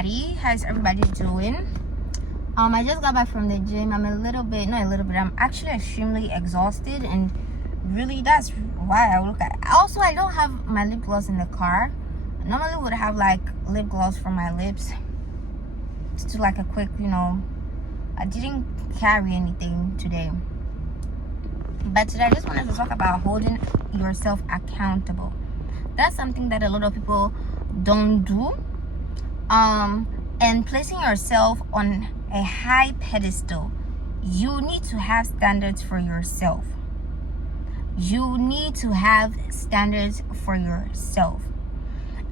everybody. How's everybody doing? I just got back from the gym. I'm I'm actually extremely exhausted, and really that's why I look at it. Also, I don't have my lip gloss in the car. I normally would have like lip gloss for my lips to do like a quick, I didn't carry anything today. But today I just wanted to talk about holding yourself accountable. That's something that a lot of people don't do. And placing yourself on a high pedestal, you need to have standards for yourself. You need to have standards for yourself.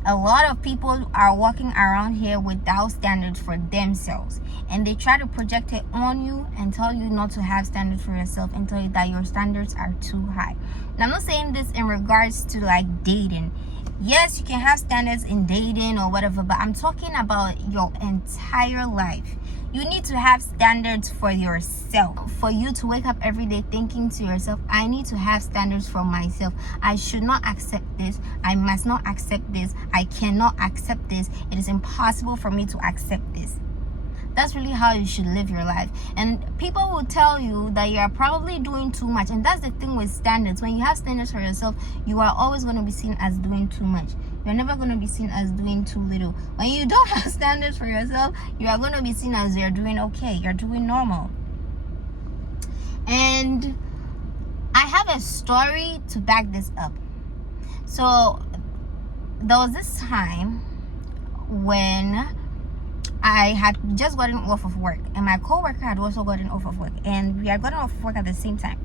A lot of people are walking around here without standards for themselves, and they try to project it on you and tell you not to have standards for yourself and tell you that your standards are too high. Now, I'm not saying this in regards to like dating. Yes, you can have standards in dating or whatever, but I'm talking about your entire life. You need to have standards for yourself. For you to wake up every day thinking to yourself, I need to have standards for myself. I should not accept this. I must not accept this. I cannot accept this. It is impossible for me to accept this. That's really how you should live your life. And people will tell you that you are probably doing too much. And that's the thing with standards. When you have standards for yourself, you are always going to be seen as doing too much. You're never going to be seen as doing too little. When you don't have standards for yourself, you are going to be seen as you're doing okay. You're doing normal. And I have a story to back this up. So there was this time when I had just gotten off of work, and my coworker had also gotten off of work, and we had gotten off of work at the same time.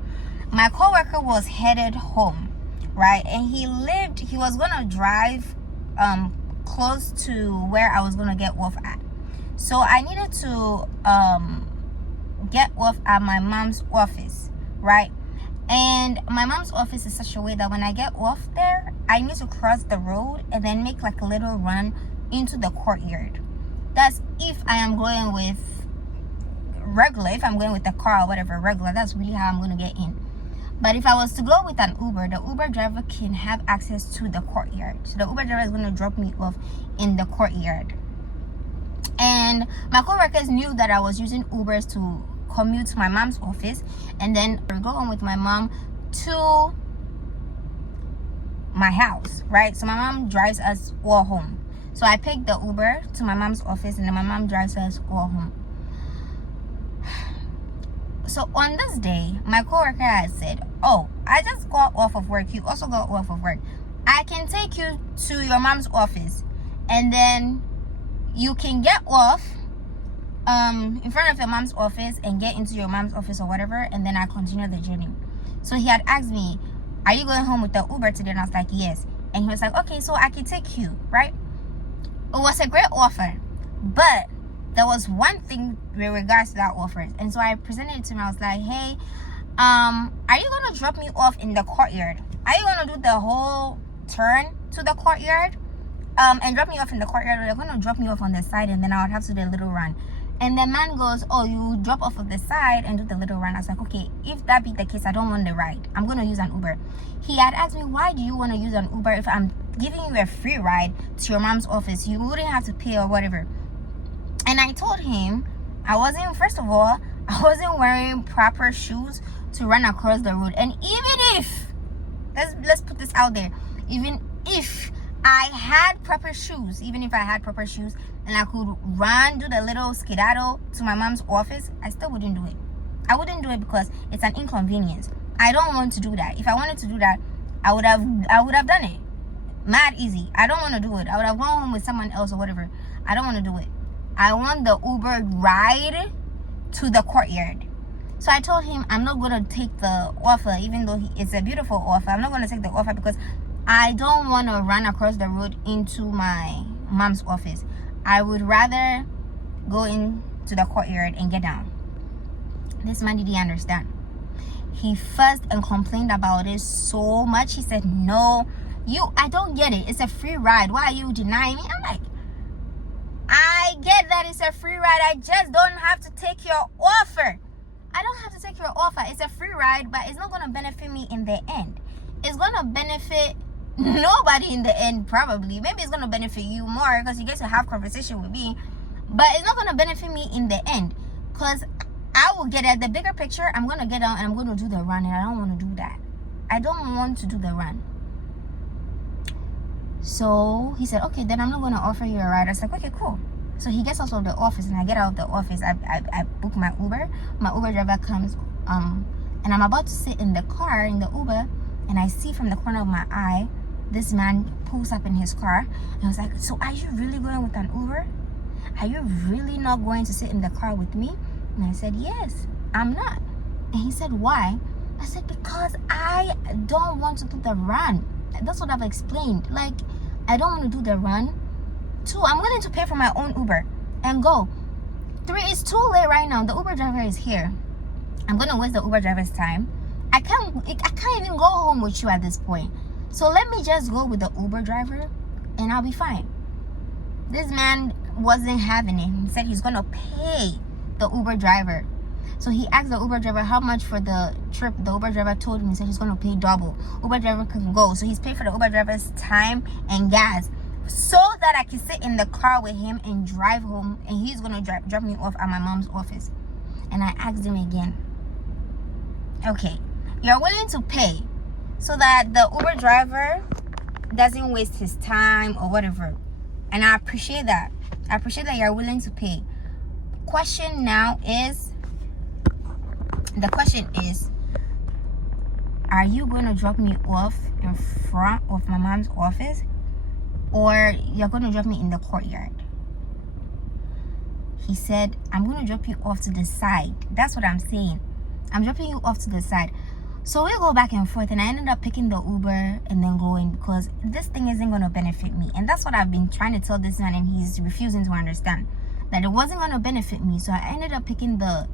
My coworker was headed home, right? And he was gonna drive close to where I was gonna get off at. So I needed to get off at my mom's office, right? And my mom's office is such a way that when I get off there, I need to cross the road and then make like a little run into the courtyard. That's if I am going with regular. If I'm going with a car or whatever, regular, that's really how I'm going to get in. But if I was to go with an Uber, the Uber driver can have access to the courtyard. So the Uber driver is going to drop me off in the courtyard. And my coworkers knew that I was using Ubers to commute to my mom's office, and then we're going with my mom to my house, right? So my mom drives us all home. So I picked the Uber to my mom's office, and then my mom drives us all home. So on this day, my coworker had said, oh, I just got off of work. You also got off of work. I can take you to your mom's office, and then you can get off in front of your mom's office and get into your mom's office or whatever, and then I continue the journey. So he had asked me, are you going home with the Uber today? And I was like, yes. And he was like, okay, so I can take you, right? It was a great offer, but there was one thing with regards to that offer. And so I presented it to him. I was like, hey, are you going to drop me off in the courtyard? Are you going to do the whole turn to the courtyard and drop me off in the courtyard? Or you're going to drop me off on the side, and then I would have to do a little run? And the man goes, oh, you drop off of the side and do the little run. I was like, okay, if that be the case, I don't want the ride. I'm going to use an Uber. He had asked me, why do you want to use an Uber if I'm giving you a free ride to your mom's office? You wouldn't have to pay or whatever. And I told him first of all, I wasn't wearing proper shoes to run across the road. And even if, let's put this out there, even if I had proper shoes, and I could run, do the little skedaddle to my mom's office, I still wouldn't do it. I wouldn't do it because it's an inconvenience. I don't want to do that. If I wanted to do that, I would have done it. Mad easy. I don't want to do it. I would have gone home with someone else or whatever. I don't want to do it. I want the Uber ride to the courtyard. So I told him I'm not going to take the offer, even though it's a beautiful offer. I'm not going to take the offer because I don't want to run across the road into my mom's office. I would rather go into the courtyard and get down. This man didn't understand. He fussed and complained about it so much. He said, no, I don't get it. It's a free ride. Why are you denying me? I'm like, I get that it's a free ride. I just don't have to take your offer. I don't have to take your offer. It's a free ride, but it's not going to benefit me in the end. It's going to benefit nobody in the end, probably. Maybe it's going to benefit you more because you get to have conversation with me. but it's not gonna benefit me in the end, because I will get at the bigger picture. I'm gonna get out and I'm gonna do the run, and I don't want to do that. I don't want to do the run. So he said, okay, then I'm not gonna offer you a ride. I was like, okay, cool. So he gets out of the office, and I get out of the office. I book my Uber. My Uber driver comes, and I'm about to sit in the car in the Uber, and I see from the corner of my eye, this man pulls up in his car, and I was like, so are you really going with an Uber? Are you really not going to sit in the car with me? And I said, yes, I'm not. And he said, why? I said, because I don't want to do the run. That's what I've explained. Like, I don't want to do the run. 2, I'm willing to pay for my own Uber and go. 3, it's too late right now. The Uber driver is here. I'm gonna waste the Uber driver's time. I can't even go home with you at this point. So let me just go with the Uber driver and I'll be fine. This man wasn't having it. He said he's gonna pay the Uber driver. So he asked the Uber driver how much for the trip. The Uber driver told him, he said he's gonna pay double. Uber driver can go. So he's paid for the Uber driver's time and gas, so that I can sit in the car with him and drive home, and he's gonna drop me off at my mom's office. And I asked him again, okay, you're willing to pay so that the Uber driver doesn't waste his time or whatever, and I appreciate that. I appreciate that you're willing to pay. The question is, are you going to drop me off in front of my mom's office, or you're going to drop me in the courtyard? He said, I'm going to drop you off to the side. That's what I'm saying. I'm dropping you off to the side. So we go back and forth, and I ended up picking the Uber and then going, because this thing isn't going to benefit me. And that's what I've been trying to tell this man, and he's refusing to understand that it wasn't going to benefit me. So I ended up picking the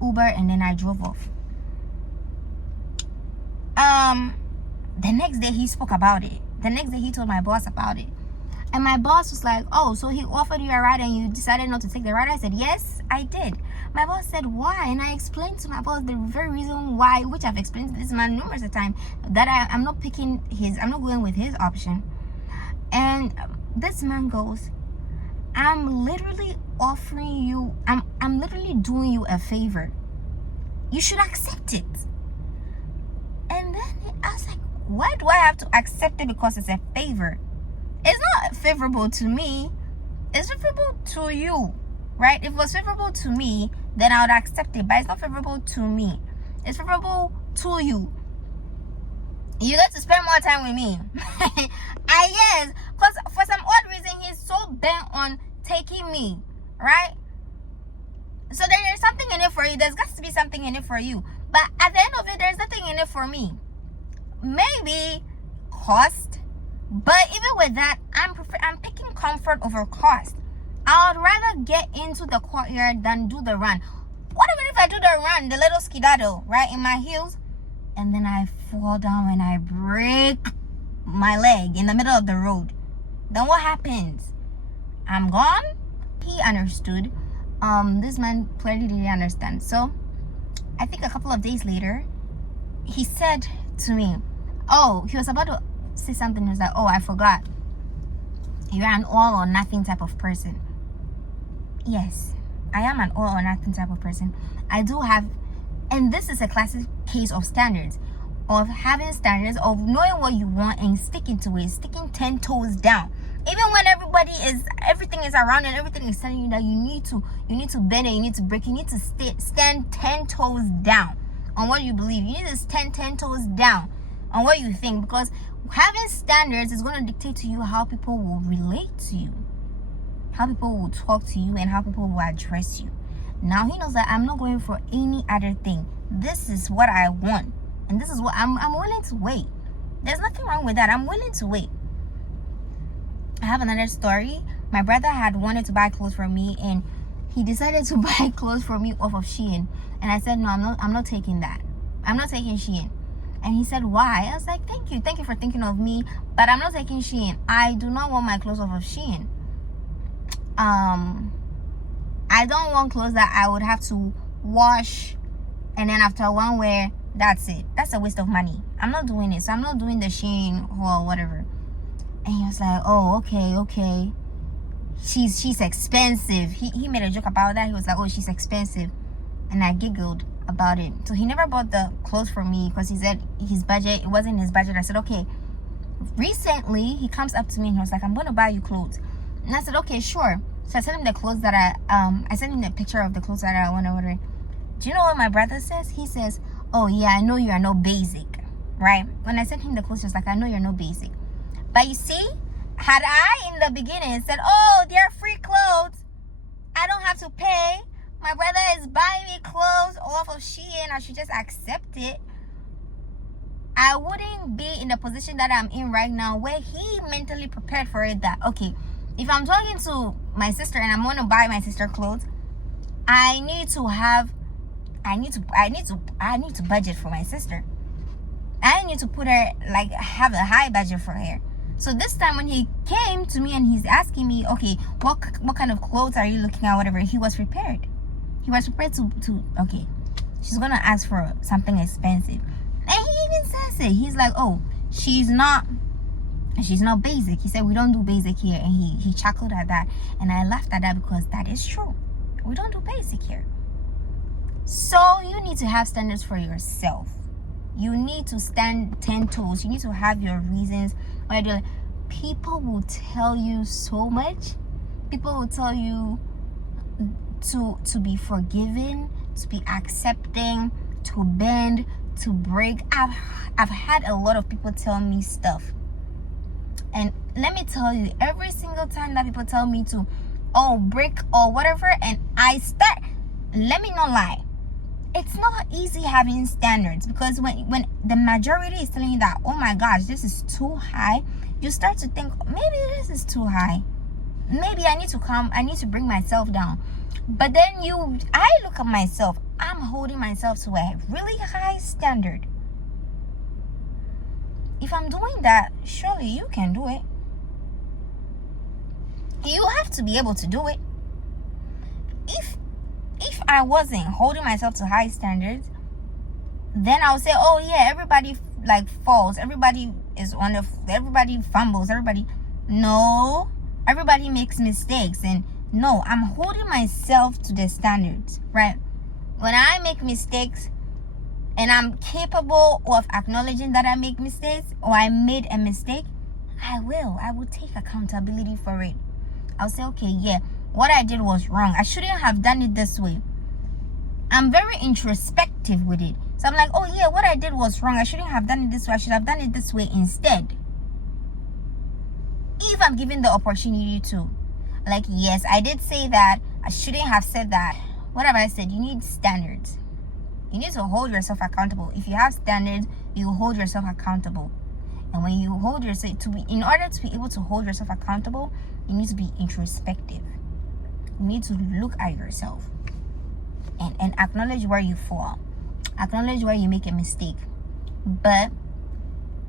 Uber, and then I drove off. The next day he spoke about it. The next day he told my boss about it. And my boss was like, oh, so he offered you a ride and you decided not to take the ride? I said, yes, I did. My boss said, why? And I explained to my boss the very reason why, which I've explained to this man numerous times, that I'm not going with his option. And this man goes, I'm literally offering you, I'm literally doing you a favor. You should accept it. And then I was like, why do I have to accept it because it's a favor? It's not favorable to me. It's favorable to you, right? If it was favorable to me, then I would accept it. But it's not favorable to me. It's favorable to you. You get to spend more time with me. I guess, because for some odd reason, he's so bent on taking me, right? So there's something in it for you. There's got to be something in it for you. But at the end of it, there's nothing in it for me. Maybe cost. But even with that, I'm picking comfort over cost. I would rather get into the courtyard than do the run. What if I do the run, the little skedaddle, right, in my heels, and then I fall down and I break my leg in the middle of the road? Then what happens? I'm gone? He understood. This man clearly didn't understand. So I think a couple of days later, he said to me, oh, he was about to say something. He was like, oh, I forgot, you're an all or nothing type of person. Yes, I am an all or nothing type of person. I do have, and this is a classic case of standards, of having standards, of knowing what you want and sticking to it, sticking 10 toes down. Even when everything is around and everything is telling you that you need to bend it, you need to break, you need to stand 10 toes down on what you believe. You need to stand 10 toes down on what you think, because having standards is going to dictate to you how people will relate to you, how people will talk to you, and how people will address you. Now he knows that I'm not going for any other thing. This is what I want, and this is what I'm willing to wait. There's nothing wrong with that. I'm willing to wait. I have another story. My brother had wanted to buy clothes for me, and he decided to buy clothes for me off of Shein. And I said, no, I'm not taking that. I'm not taking Shein. And he said, why? I was like, thank you for thinking of me, but I'm not taking Shein. I do not want my clothes off of Shein. I don't want clothes that I would have to wash, and then after one wear, that's it. That's a waste of money. I'm not doing it. So I'm not doing the Shein or whatever. And he was like, oh, okay. she's expensive. He made a joke about that. He was like, oh, she's expensive, and I giggled about it. So he never bought the clothes for me because he said his budget, it wasn't his budget. I said, okay. Recently he comes up to me and he was like, I'm gonna buy you clothes, and I said, okay, sure. So I sent him the clothes that I sent him the picture of the clothes that I want to order. Do you know what my brother says? He says, oh yeah, I know you are no basic, right? When I sent him the clothes, he was like, I know you're no basic. But you see, had I in the beginning said, oh, they're free clothes, I don't have to pay, my brother is buying me clothes off of Shein, I should just accept it, I wouldn't be in the position that I'm in right now, where he mentally prepared for it that, okay, if I'm talking to my sister and I'm going to buy my sister clothes, I need to budget for my sister. I need to put her, like, have a high budget for her. So this time when he came to me and he's asking me, okay, what kind of clothes are you looking at, whatever, he was prepared. He was prepared to okay, she's gonna ask for something expensive. And he even says it. He's like, oh, she's not basic. He said, we don't do basic here. And he chuckled at that. And I laughed at that because that is true. We don't do basic here. So you need to have standards for yourself. You need to stand 10 toes. You need to have your reasons why you're doing. People will tell you so much. People will tell you to be forgiving, to be accepting, to bend, to break. I've had a lot of people tell me stuff. And let me tell you, every single time that people tell me to, oh, break or whatever, and I start, let me not lie, it's not easy having standards, because when the majority is telling you that, oh my gosh, this is too high, you start to think, maybe this is too high. Maybe I need to bring myself down. But then I look at myself, I'm holding myself to a really high standard. If I'm doing that, surely you can do it. You have to be able to do it. If I wasn't holding myself to high standards, then I would say, oh yeah, everybody like falls, everybody fumbles, no, everybody makes mistakes. And no, I'm holding myself to the standards, right? When I make mistakes and I'm capable of acknowledging that I make mistakes, or I made a mistake, I will take accountability for it. I'll say, okay, yeah, what I did was wrong. I shouldn't have done it this way. I'm very introspective with it. So I'm like, oh yeah, what I did was wrong. I shouldn't have done it this way. I should have done it this way instead. If I'm given the opportunity to. Like, yes, I did say that. I shouldn't have said that. What have I said? You need standards. You need to hold yourself accountable. If you have standards, you hold yourself accountable. And when you hold yourself, in order to be able to hold yourself accountable, you need to be introspective. You need to look at yourself and acknowledge where you fall. Acknowledge where you make a mistake. But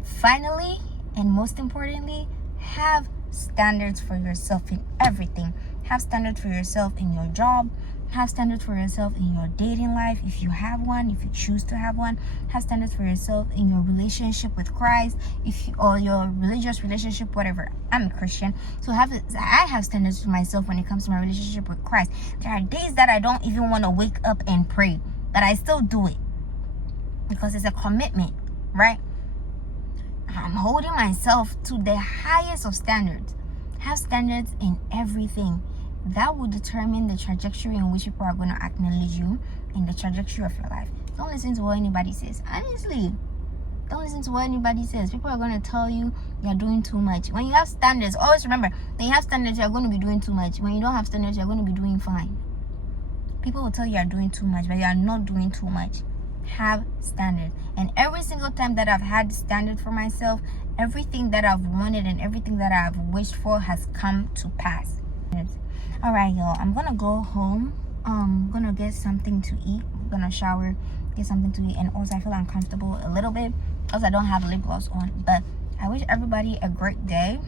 finally, and most importantly, have standards for yourself in everything. Have standards for yourself in your job. Have standards for yourself in your dating life, if you have one, if you choose to have one. Have standards for yourself in your relationship with Christ, or your religious relationship, whatever. I'm a Christian, so I have standards for myself when it comes to my relationship with Christ. There are days that I don't even want to wake up and pray, but I still do it because it's a commitment, right? I'm holding myself to the highest of standards. Have standards in everything. That will determine the trajectory in which people are going to acknowledge you in the trajectory of your life. Don't listen to what anybody says. Honestly, don't listen to what anybody says. People are going to tell you you're doing too much. When you have standards, always remember, when you have standards, you're going to be doing too much. When you don't have standards, you're going to be doing fine. People will tell you you're doing too much, but you are not doing too much. Have standards. And every single time that I've had standards for myself, everything that I've wanted and everything that I've wished for has come to pass. All right, y'all, I'm gonna go home. I'm gonna get something to eat. I'm gonna shower, get something to eat. And also I feel uncomfortable a little bit because I don't have lip gloss on. But I wish everybody a great day.